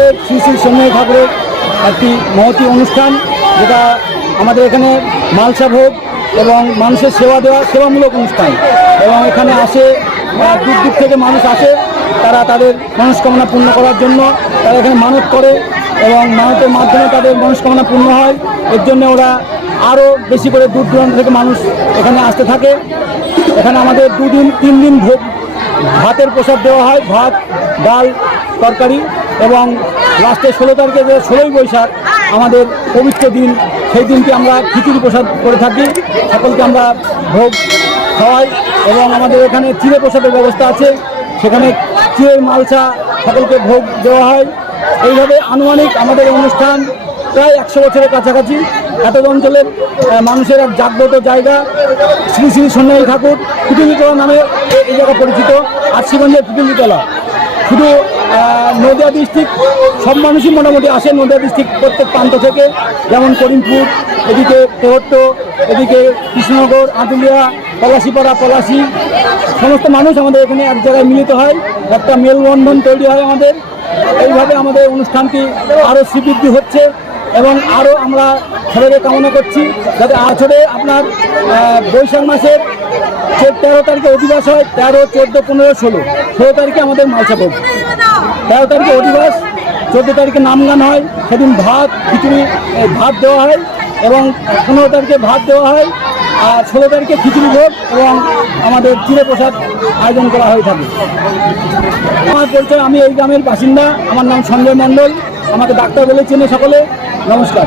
হচ্ছে শ্রী শ্রী ঠাকুরের একটি মহতি অনুষ্ঠান, যেটা আমাদের এখানে মালসা ভোগ এবং মানুষের সেবা দেওয়া, সেবামূলক অনুষ্ঠান। এবং এখানে আসে দূর দূর থেকে মানুষ আসে, তারা তাদের মনস্কামনা পূর্ণ করার জন্য, তারা এখানে মানত করে এবং মানতের মাধ্যমে তাদের মনস্কামনা পূর্ণ হয়। এর জন্য ওরা আরও বেশি করে দূর দূরান্ত থেকে মানুষ এখানে আসতে থাকে। এখানে আমাদের দুদিন তিন দিন ভোগ, ভাতের প্রসাদ দেওয়া হয়, ভাত ডাল, তরকারি এবং লাস্টে ষোলো তারিখে যে ষোলোই বৈশাখ আমাদের পবিত্র দিন, সেই দিনটি আমরা খিচুড়ি প্রসাদ করে থাকি। সকলকে আমরা ভোগ খাওয়াই এবং আমাদের এখানে চিড়ে প্রসাদের ব্যবস্থা আছে। সেখানে চিড়ের মালসা সকলকে ভোগ দেওয়া হয়। এইভাবে আনুমানিক আমাদের অনুষ্ঠান প্রায় একশো বছরের কাছাকাছি। এত অঞ্চলের মানুষের এক জাগ্রত জায়গা। শ্রী শ্রী সন্ন্যাসী ঠাকুর পিটুলিতলা নামে এই জায়গা পরিচিত। আশিগঞ্জের পিটুলিতলা শুধু নদীয়া ডিস্ট্রিক্ট সব মানুষই মোটামুটি আসে নদিয়া ডিস্ট্রিক্ট প্রত্যেক প্রান্ত থেকে। যেমন করিমপুর, এদিকে তেহট্ট, এদিকে কৃষ্ণনগর আদুলিয়া পলাশিপাড়া, পলাশি। সমস্ত মানুষ আমাদের এখানে এক জায়গায় মিলিত হয়। একটা মেলবন্ধন তৈরি হয় আমাদের। এইভাবে আমাদের অনুষ্ঠানটি আরও শ্রীবৃদ্ধি হচ্ছে। এবং আরও আমরা সবাইকে কামনা করছি যাতে আছড়ে আপনার বৈশাখ মাসের তেরো তারিখে অধিবাস হয়, তেরো, চোদ্দ, পনেরো, ষোলো। ষোলো তারিখে আমাদের মালসা ভোগ। তেরো তারিখে অধিবাস, চোদ্দ তারিখে নাম গান হয়, সেদিন ভাত, খিচুড়ি ভাত দেওয়া হয় এবং পনেরো তারিখে ভাত দেওয়া হয় আর ষোলো তারিখে খিচুড়ি ভোগ এবং আমাদের চিড়ে প্রসাদ আয়োজন করা হয়ে থাকে। আমার পরিচয়, আমি এই গ্রামের বাসিন্দা। আমার নাম সঞ্জয় মণ্ডল। আমাকে ডাক্তার বলে চেনে সকলে। নমস্কার।